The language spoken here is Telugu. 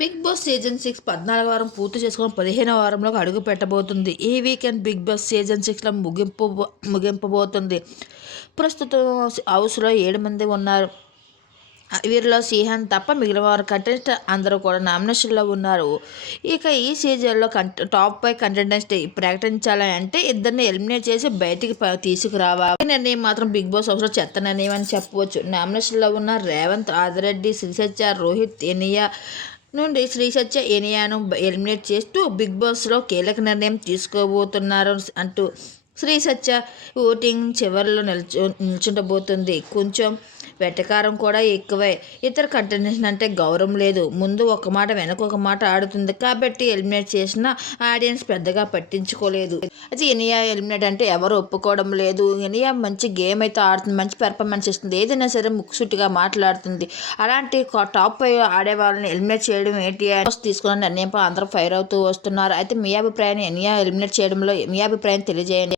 బిగ్ బాస్ సీజన్ సిక్స్ పద్నాలుగు వారం పూర్తి చేసుకుని పదిహేను వారంలోకి అడుగు పెట్టబోతుంది. ఈ వీకెండ్ బిగ్ బాస్ సీజన్ సిక్స్లో ముగింపు ముగింపబోతుంది. ప్రస్తుతం హౌస్లో ఏడు మంది ఉన్నారు. వీరిలో సిహాన్ తప్ప మిగిలిన వారు కంటెంట్ అందరూ కూడా నామినేషన్లో ఉన్నారు. ఇక ఈ సీజన్లో కంట టాప్ ఫైవ్ కంటెంటెంట్స్ ప్రకటించాలని అంటే ఇద్దరిని ఎలిమినేట్ చేసి బయటికి తీసుకురావాలి. నిర్ణయం మాత్రం బిగ్ బాస్ హౌస్లో చెత్త నిర్ణయం అని చెప్పవచ్చు. నామినేషన్లో ఉన్న రేవంత్ ఆదిరెడ్డి శ్రీసత్య రోహిత్ ఎనియా నుండి శ్రీ సత్య ఎనియాను ఎలిమినేట్ చేస్తూ బిగ్ బాస్లో కీలక నిర్ణయం తీసుకోబోతున్నారు అంటూ శ్రీ సత్య ఓటింగ్ చివరిలో నిల్చో నిల్చుండబోతుంది. కొంచెం వెటకారం కూడా ఎక్కువే. ఇతర కంటెంటెంట్స్ అంటే గౌరవం లేదు. ముందు ఒక మాట వెనక ఒక మాట ఆడుతుంది కాబట్టి ఎలిమినేట్ చేసిన ఆడియన్స్ పెద్దగా పట్టించుకోలేదు. అయితే ఇనియా ఎలిమినేట్ అంటే ఎవరు ఒప్పుకోవడం లేదు. ఇనియా మంచి గేమ్ అయితే ఆడుతుంది మంచి పెర్ఫార్మెన్స్ ఇస్తుంది. ఏదైనా సరే ముక్కుసుట్టుగా మాట్లాడుతుంది. అలాంటి టాప్ ఫైవ్ ఆడే వాళ్ళని ఎలిమినేట్ చేయడం ఏంటి అని తీసుకున్న నిర్ణయంపై అందరూ ఫైర్ అవుతూ వస్తున్నారు. అయితే మీ అభిప్రాయాన్ని ఎనియా ఎలిమినేట్ చేయడంలో మీ అభిప్రాయం తెలియజేయండి.